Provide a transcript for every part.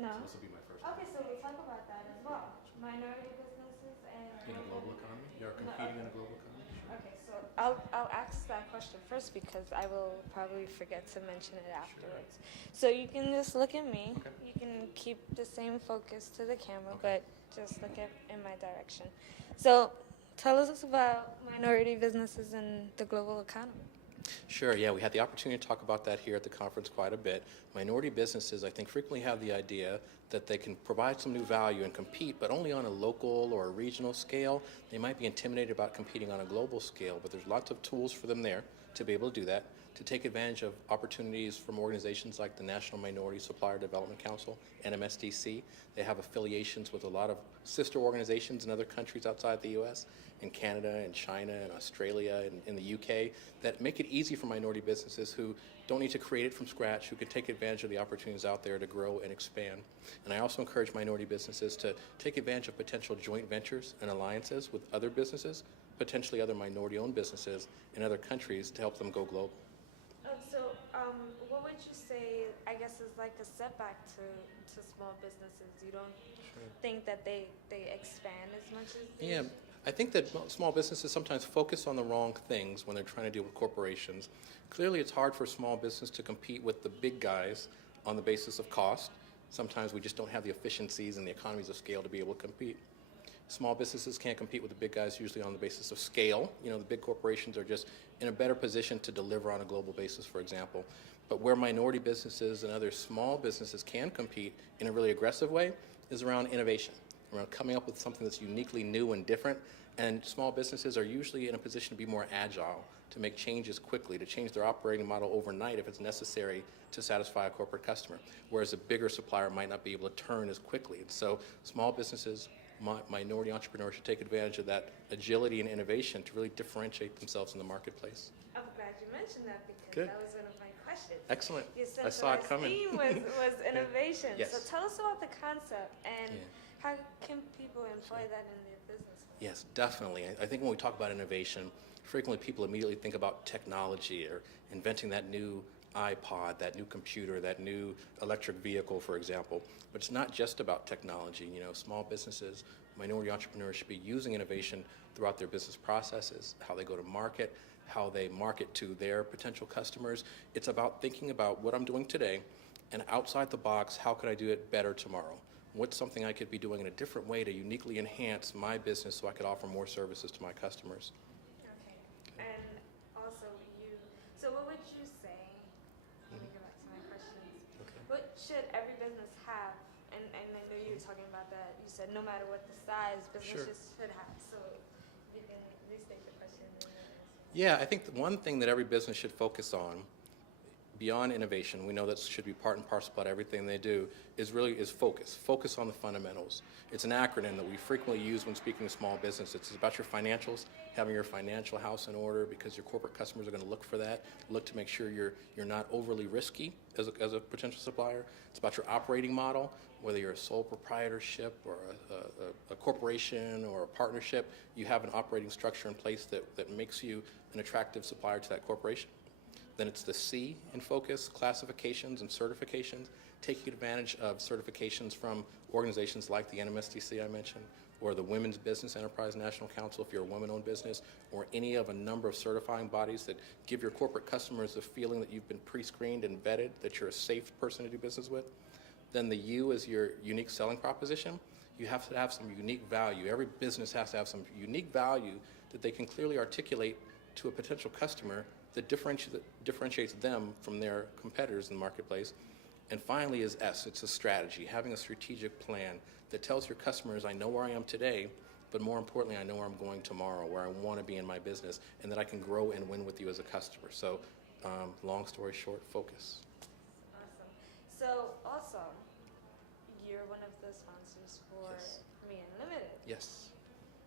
No. So this will be my first Okay, so we'll talk about that as well. Minority businesses and in a global economy. You're competing in a global economy. Sure. Okay, so I'll ask that question first because I will probably forget to mention it afterwards. So you can just look at me. Okay. You can keep the same focus to the camera, Okay. but just look at in my direction. So tell us about minority businesses in the global economy. Sure, yeah, we had the opportunity to talk about that here at the conference quite a bit. Minority businesses, I think, frequently have the idea that they can provide some new value and compete, but only on a local or a regional scale. They might be intimidated about competing on a global scale, but there's lots of tools for them there to be able to do that, to take advantage of opportunities from organizations like the National Minority Supplier Development Council, NMSDC. They have affiliations with a lot of sister organizations in other countries outside the U.S., in Canada and China and Australia and in the UK, that make it easy for minority businesses who don't need to create it from scratch, who can take advantage of the opportunities out there to grow and expand. And I also encourage minority businesses to take advantage of potential joint ventures and alliances with other businesses, potentially other minority-owned businesses in other countries to help them go global. What would you say, I guess, is like a setback to small businesses? You don't think that they expand as much as they Yeah, I think that small businesses sometimes focus on the wrong things when they're trying to deal with corporations. Clearly, it's hard for small business to compete with the big guys on the basis of cost. Sometimes we just don't have the efficiencies and the economies of scale to be able to compete. Small businesses can't compete with the big guys usually on the basis of scale. You know, the big corporations are just in a better position to deliver on a global basis, for example. But where minority businesses and other small businesses can compete in a really aggressive way is around innovation, around coming up with something that's uniquely new and different. And small businesses are usually in a position to be more agile, to make changes quickly, to change their operating model overnight if it's necessary to satisfy a corporate customer, whereas a bigger supplier might not be able to turn as quickly. And so small businesses, minority entrepreneurs should take advantage of that agility and innovation to really differentiate themselves in the marketplace. I'm glad you mentioned that because Good. that was one of my questions. Excellent. Your I saw it coming. theme was innovation. Yes. So tell us about the concept and Yeah. how can people employ that in their business? Yes, definitely. I think when we talk about innovation, frequently people immediately think about technology or inventing that new iPod, that new computer, that new electric vehicle, for example. But it's not just about technology. You know, small businesses, minority entrepreneurs should be using innovation throughout their business processes, how they go to market, how they market to their potential customers. It's about thinking about what I'm doing today and outside the box, how could I do it better tomorrow? What's something I could be doing in a different way to uniquely enhance my business so I could offer more services to my customers? Okay. And also so what would you say, let me go back to my questions. Okay. What should every business have? And I know you were talking about that. You said no matter what the size, businesses should have. So you can restate the question. Yeah, I think the one thing that every business should focus on beyond innovation, we know that should be part and parcel about everything they do, is focus. Focus on the fundamentals. It's an acronym that we frequently use when speaking to small businesses. It's about your financials, having your financial house in order because your corporate customers are going to look for that, look to make sure you're not overly risky as a potential supplier. It's about your operating model, whether you're a sole proprietorship or a corporation or a partnership, you have an operating structure in place that makes you an attractive supplier to that corporation. Then it's the C in focus, classifications and certifications, taking advantage of certifications from organizations like the NMSDC I mentioned, or the Women's Business Enterprise National Council if you're a women-owned business, or any of a number of certifying bodies that give your corporate customers the feeling that you've been pre-screened and vetted, that you're a safe person to do business with. Then the U is your unique selling proposition. You have to have some unique value. Every business has to have some unique value that they can clearly articulate to a potential customer that differentiates them from their competitors in the marketplace. And finally is S, it's a strategy, having a strategic plan that tells your customers, I know where I am today, but more importantly, I know where I'm going tomorrow, where I want to be in my business, and that I can grow and win with you as a customer. So long story short, focus. Awesome. So also, you're one of the sponsors for Yes. Me Unlimited. Yes.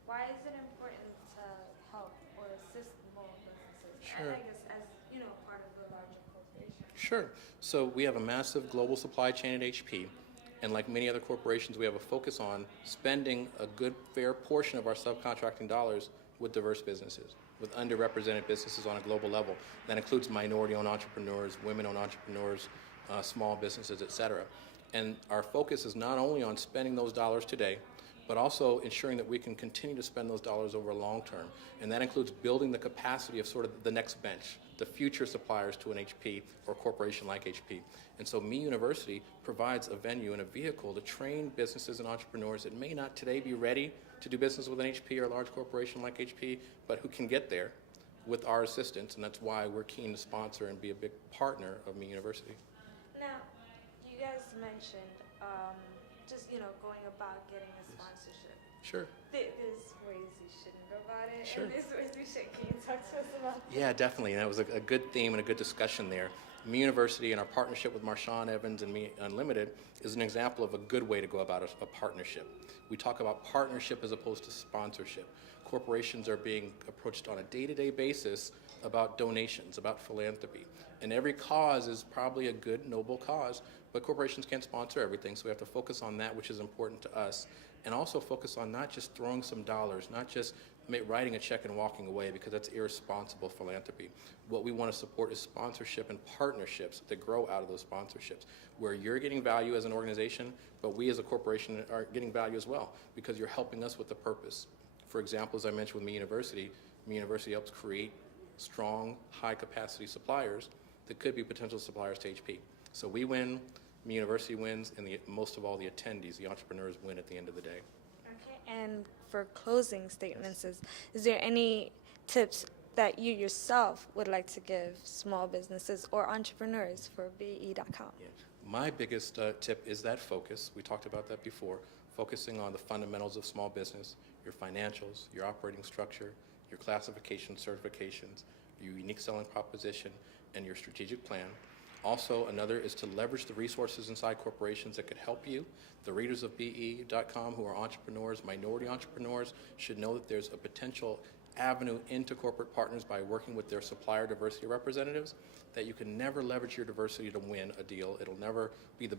Why is it important to help or assist small businesses? Sure. I guess as part of the larger corporation. Sure. So we have a massive global supply chain at HP, and like many other corporations, we have a focus on spending a good, fair portion of our subcontracting dollars with diverse businesses, with underrepresented businesses on a global level. That includes minority-owned entrepreneurs, women-owned entrepreneurs, small businesses, et cetera. And our focus is not only on spending those dollars today, but also ensuring that we can continue to spend those dollars over a long term. And that includes building the capacity of sort of the next bench, the future suppliers to an HP or corporation like HP. And so Me University provides a venue and a vehicle to train businesses and entrepreneurs that may not today be ready to do business with an HP or a large corporation like HP, but who can get there with our assistance. And that's why we're keen to sponsor and be a big partner of Me University. Now, you guys mentioned just, going about getting a sponsorship. Sure. There's ways you shouldn't go about it, Sure. and there's ways we should. Can you talk to us about that? Yeah, definitely. And that was a good theme and a good discussion there. Me University and our partnership with Marshawn Evans and Me Unlimited is an example of a good way to go about a partnership. We talk about partnership as opposed to sponsorship. Corporations are being approached on a day-to-day basis about donations, about philanthropy. And every cause is probably a good, noble cause, but corporations can't sponsor everything, so we have to focus on that which is important to us, and also focus on not just throwing some dollars, not just writing a check and walking away, because that's irresponsible philanthropy. What we want to support is sponsorship and partnerships that grow out of those sponsorships, where you're getting value as an organization, but we as a corporation are getting value as well, because you're helping us with the purpose. For example, as I mentioned with Me University helps create strong, high-capacity suppliers that could be potential suppliers to HP. So we win, Me University wins, and most of all, the attendees, the entrepreneurs, win at the end of the day. Okay, and for closing statements, is there any tips that you yourself would like to give small businesses or entrepreneurs for BE.com? Yeah. My biggest tip is that focus. We talked about that before, focusing on the fundamentals of small business, your financials, your operating structure, your classification certifications, your unique selling proposition, and your strategic plan. Also, another is to leverage the resources inside corporations that could help you. The readers of BE.com who are entrepreneurs, minority entrepreneurs, should know that there's a potential avenue into corporate partners by working with their supplier diversity representatives, that you can never leverage your diversity to win a deal. It'll never be the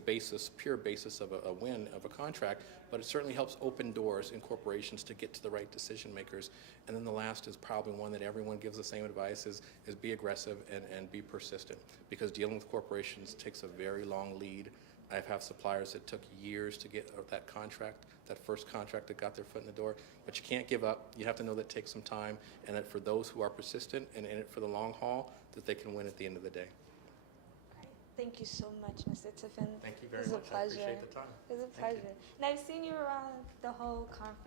pure basis of a win of a contract, but it certainly helps open doors in corporations to get to the right decision makers. And then the last is probably one that everyone gives the same advice, is be aggressive and be persistent, because dealing with corporations takes a very long lead. I've had suppliers that took years to get that contract, that first contract that got their foot in the door, but you can't give up. You have to know that it takes some time, and that for those who are persistent and in it for the long haul, that they can win at the end of the day. Thank you so much, Mr. Tippens. Thank you very It was much. a pleasure. I appreciate the time. It was a pleasure. And I've seen you around the whole conference.